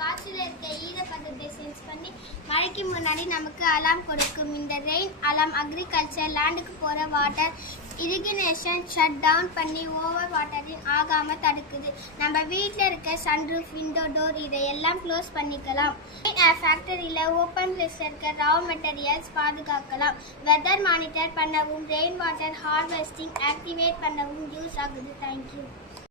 காற்றில் இருக்க ஈரப்பதத்தை சென்ஸ் பண்ணி மழைக்கு முன்னாடி நமக்கு அலாம் கொடுக்கும். இந்த ரெயின் அலாம் அக்ரிகல்ச்சர் லேண்டுக்கு போகிற வாட்டர் இரிகேஷன் ஷட் டவுன் பண்ணி ஓவர் வாட்டரிங் ஆகாமல் தடுக்குது. நம்ம வீட்டில் இருக்க சன்ரூஃப், விண்டோ, டோர் இதையெல்லாம் க்ளோஸ் பண்ணிக்கலாம். ஃபேக்டரியில் ஓப்பன் பிளேஸில் இருக்க ரா மெட்டீரியல்ஸ் பாதுகாக்கலாம். வெதர் மானிட்டர் பண்ணவும், ரெயின் வாட்டர் ஹார்வெஸ்டிங் ஆக்டிவேட் பண்ணவும் யூஸ் ஆகுது. தேங்க்யூ.